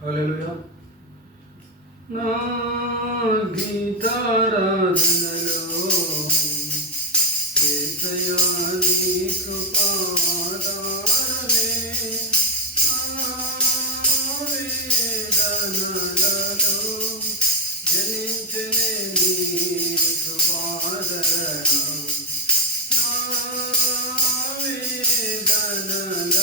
హల్లెలూయా. నా గీతారాధనలో ఏసయ్యా నీ కృపాదారమే నా వేదనలలో జనించనే నీ కృపాదరణ నా వేదనలలో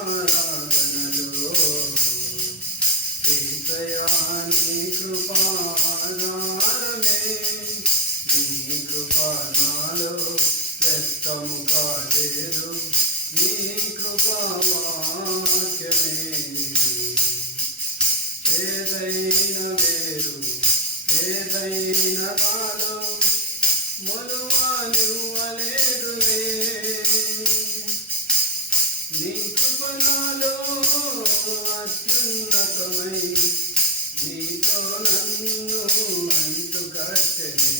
గీతారాధనలో నీ కృపాధారమే నీ కృపానాలో వ్యక్తము కాలేదు నీ కృపావాక్యమే చేదైన వేరు ఏదైన నాలో మొలువానివ్వలేదులే అత్యున్నతమై నీతో నన్ను అంటు కట్టెనే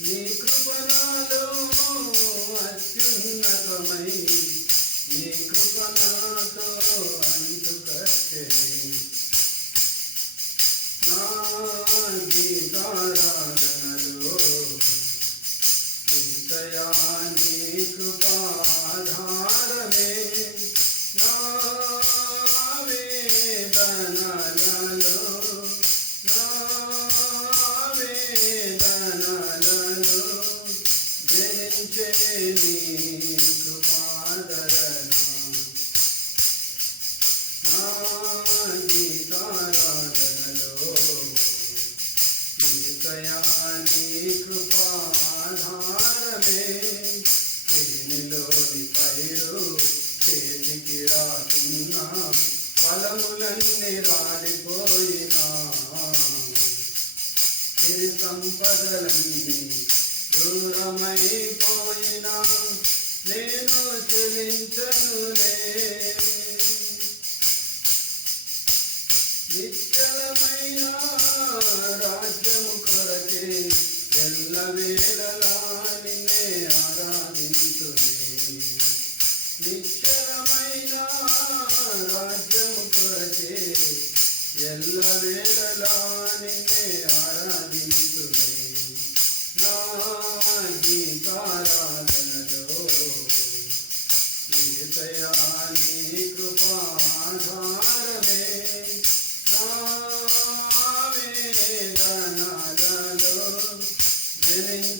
నీ కృపణలో అత్యున్నతమై నీ కృపణతో అంటు కట్టెనే సంపదలన్నీ దూరమైపోయినా నేను చెలించనులే నిశ్చలమైన రాజ్యము కొరకే ఎల్లవేళలా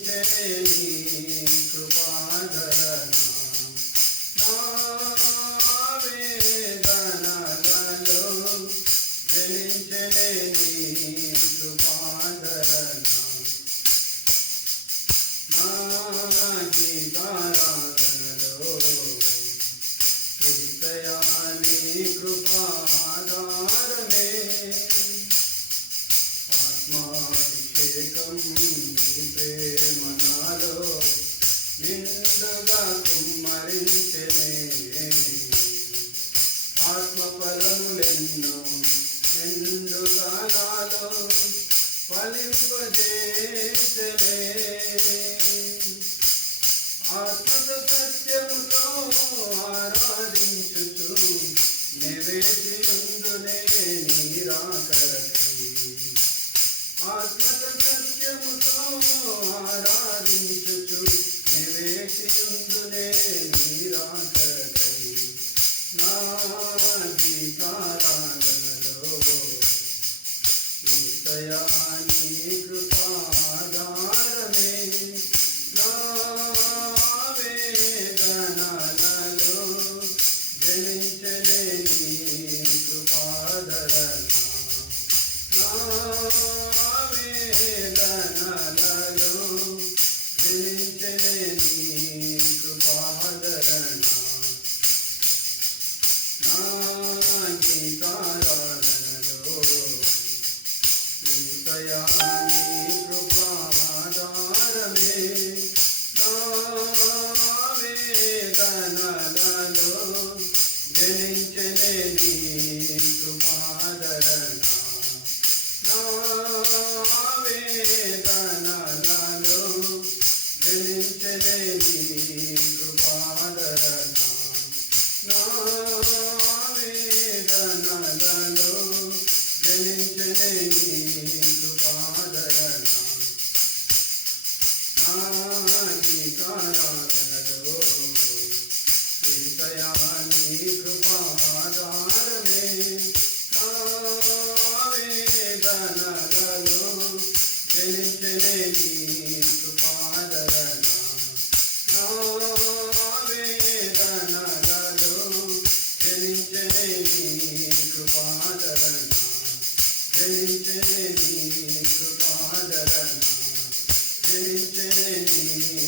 జనించే నీ అభిషేకం నీ ప్రేమ నాలో నిండుగా కుమ్మరించనే. ఆత్మఫలములెన్నో నిండుగా నాలో ఫలింపజేసలే tere